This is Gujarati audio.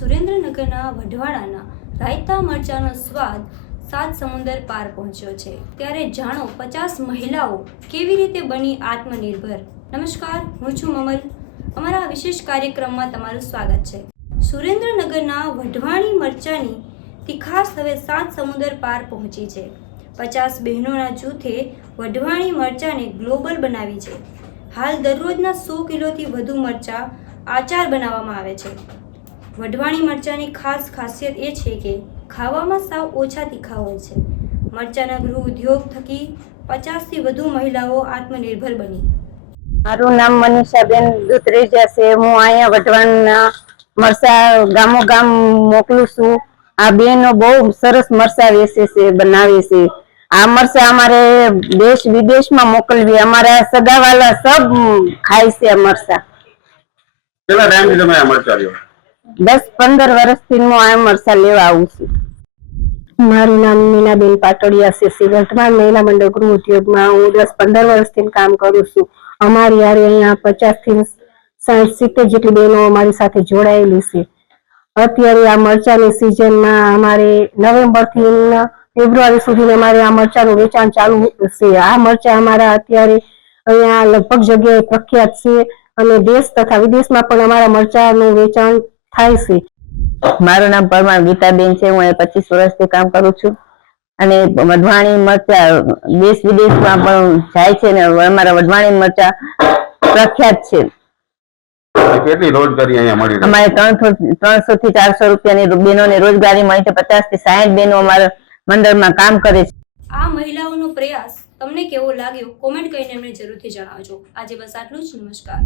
સુરેન્દ્રનગરના વઢવાડાના રાયતા મરચાનો સ્વાદ સાત સમુદર પાર પહોંચ્યો છે. ત્યારે જાણો પચાસ મહિલાઓ કેવી રીતે બની આત્મનિર્ભર. નમસ્કાર, હું છું મમલ. અમારા વિશેષ કાર્યક્રમમાં તમારું સ્વાગત છે. સુરેન્દ્રનગરના વઢવાણી મરચાની તીખાસ હવે સાત સમુદ્ર પાર પહોંચી છે. પચાસ બહેનોના જૂથે વઢવાણી મરચાને ગ્લોબલ બનાવી છે. હાલ દરરોજના સો કિલોથી વધુ મરચાં આચાર બનાવવામાં આવે છે. વઢવાણી મરચાંની ખાસ ખાસિયત એ છે કે ખાવામાં સાવ ઓછા તીખા હોય છે. મરચાંના ગૃહ ઉદ્યોગ થકી પચાસથી વધુ મહિલાઓ આત્મનિર્ભર બની. મારું નામ મનીષાબેન દુતરેજા છે. હું અહીંયા વઢવાણના મરસા ગામો ગામ મોકલું છું. આ બેનો બહુ સરસ મરસા વેચે છે બનાવે છે. આ મરસા અમારે દેશ વિદેશમાં મોકલવી. અમારા સગાવાલા સબ ખાય છે આ મરસા કેટલા ટાઈમથી તમે આ મરચા લ્યો? દસ પંદર વર્ષથી હું આ મરસા લેવા આવું છું. મારું નામ મીનાબેન પાટડિયા છે. શ્રી મહિલા મંડળ ગૃહ ઉદ્યોગમાં હું દસ પંદર વર્ષથી કામ કરું છું. અમારી યારે અહીંયા પચાસથી સાઠ સિત્તેર જેટલી બહેનો અમારી સાથે જોડાયેલી છે. અત્યારે આ મરચાની સિઝનમાં અમારે નવેમ્બરથી ફેબ્રુઆરી સુધી અમારે આ મરચાનું વેચાણ ચાલુ છે. આ મરચા અમારા અત્યારે અહીંયા લગભગ જગ્યાએ પ્રખ્યાત છે અને દેશ તથા વિદેશમાં પણ અમારા મરચાનું વેચાણ થાય છે. મારું નામ પરમાર ગીતાબેન છે હું પચીસ વર્ષથી કામ કરું છું. અને વઢવાણી મરચા દેશ વિદેશમાં પણ જાય છે ને અમારા વઢવાણી મરચા પ્રખ્યાત છે. કેટલી રોજગારી અહીંયા મળી અમારે ત્રણસો ત્રણસો થી ચારસો રૂપિયાની બહેનોને રોજગારી મળી છે પચાસથી સાહીઠ બહેનો અમારા મંડળમાં કામ કરે છે. આ મહિલાઓનો પ્રયાસ તમને કેવો લાગ્યો? કોમેન્ટ કરીને અમને જરૂરથી જણાવજો. આજે બસ આટલું જ. નમસ્કાર.